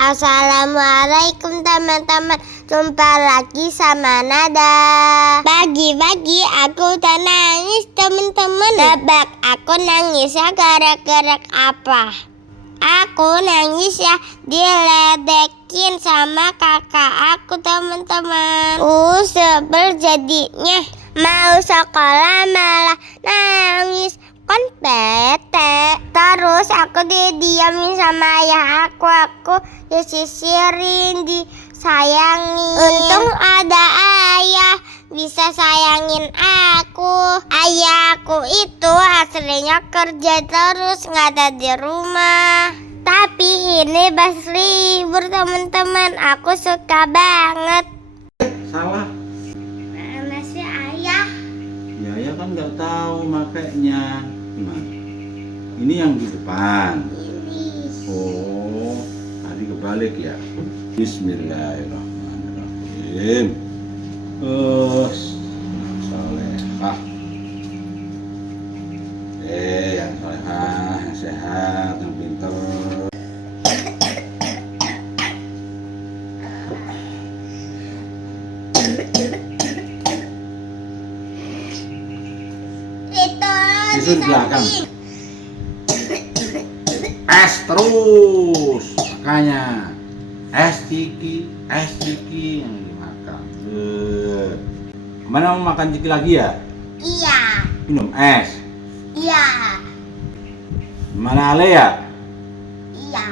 Assalamualaikum teman-teman, jumpa lagi sama Nada. Pagi-pagi aku udah nangis teman-teman. Tebak aku nangisnya gara-gara apa? Aku nangis ya diledekin sama kakak aku teman-teman. Sebel jadinya. Mau sekolah malah nangis. Kan bete. Terus aku didiamin sama ayah aku disisirin, disayangin. Untung ada ayah bisa sayangin aku. Ayah aku itu aslinya kerja terus nggak ada di rumah. Tapi ini pas libur teman-teman, aku suka banget. Salah. Masih ayah. Ya, ayah kan nggak tahu makainya. Gimana? Ini yang di depan. Ini. Oh, tadi kebalik ya. Bismillahirrahmanirrahim. Solehah. Yang solehah, yang sehat, yang pintar. Itu di belakang. Es terus makanya. Es ciki yang dimakan. Kemana mau makan ciki lagi ya? Iya. Minum es. Iya. Mana Ale ya? Iya.